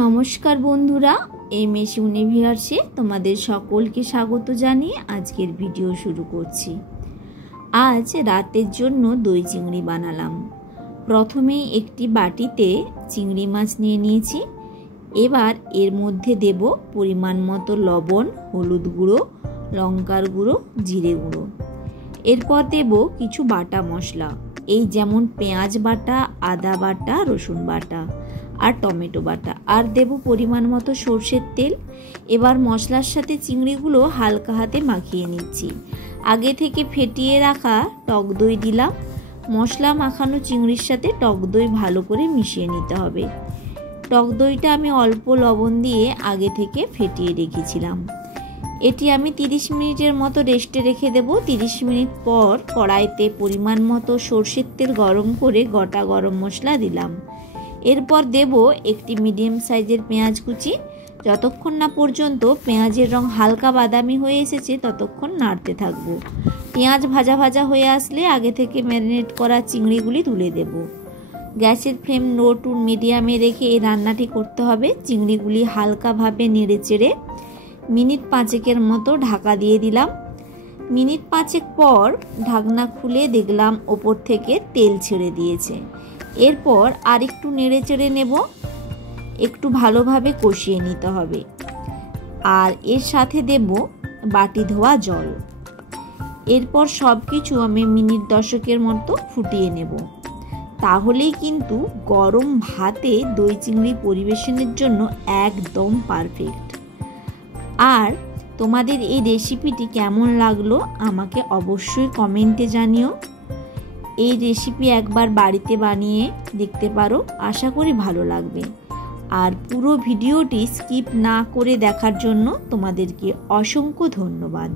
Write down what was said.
নমস্কার বন্ধুরা, এমএস ইউনিভার্সে তোমাদের সকলকে স্বাগত জানিয়ে আজকের ভিডিও শুরু করছি। আজ রাতের জন্য দই চিংড়ি বানালাম। প্রথমেই একটি বাটিতে চিংড়ি মাছ নিয়ে নিয়েছি। এবার এর মধ্যে দেব পরিমাণ মতো লবণ, হলুদ গুঁড়ো, লঙ্কার গুঁড়ো, জিরে গুঁড়ো। এরপর দেব কিছু বাটা মশলা, এই যেমন পেঁয়াজ বাটা, আদা বাটা, রসুন বাটা আর টমেটো বাটা, আর দেব পরিমাণ মতো সর্ষের তেল। এবার মশলার সাথে চিংড়িগুলো হালকা হাতে মাখিয়ে নিচ্ছি। আগে থেকে ফেটিয়ে রাখা টক দই দিলাম। মশলা মাখানো চিংড়ির সাথে টক দই ভালো করে মিশিয়ে নিতে হবে। টক দইটা আমি অল্প লবণ দিয়ে আগে থেকে ফেটিয়ে রেখেছিলাম। এটি আমি 30 মিনিটের মতো রেস্টে রেখে দেব। 30 মিনিট পর কড়াইতে পরিমাণ মতো সর্ষের তেল গরম করে গোটা গরম মশলা দিলাম। এরপর দেব একটি মিডিয়াম সাইজের পেঁয়াজ কুচি। যতক্ষণ না পর্যন্ত পেঁয়াজের রং হালকা বাদামি হয়ে এসেছে ততক্ষণ নাড়তে থাকবো। পেঁয়াজ ভাজা ভাজা হয়ে আসলে আগে থেকে ম্যারিনেট করা চিংড়িগুলি তুলে দেব। গ্যাসের ফ্লেম লো টু মিডিয়ামে রেখে এই রান্নাটি করতে হবে। চিংড়িগুলি হালকাভাবে নেড়ে চেড়ে মিনিট 5 মতো ঢাকা দিয়ে দিলাম। মিনিট 5 পর ঢাকনা খুলে দেখলাম ওপর থেকে তেল ছেড়ে দিয়েছে। এরপর আরেকটু নেড়ে চেড়ে নেব, একটু ভালোভাবে কষিয়ে নিতে হবে। আর এর সাথে দেব বাটি ধোয়া জল। এরপর সব কিছু আমি মিনিট 10 মতো ফুটিয়ে নেব। তাহলেই কিন্তু গরম ভাতে দই চিংড়ি পরিবেশনের জন্য একদম পারফেক্ট। আর তোমাদের এই রেসিপিটি কেমন লাগলো আমাকে অবশ্যই কমেন্টে জানিও। এই রেসিপি একবার বাড়িতে বানিয়ে দেখতে পারো, আশা করি ভালো লাগবে। আর পুরো ভিডিওটি স্কিপ না করে দেখার জন্য তোমাদেরকে অসংখ্য ধন্যবাদ।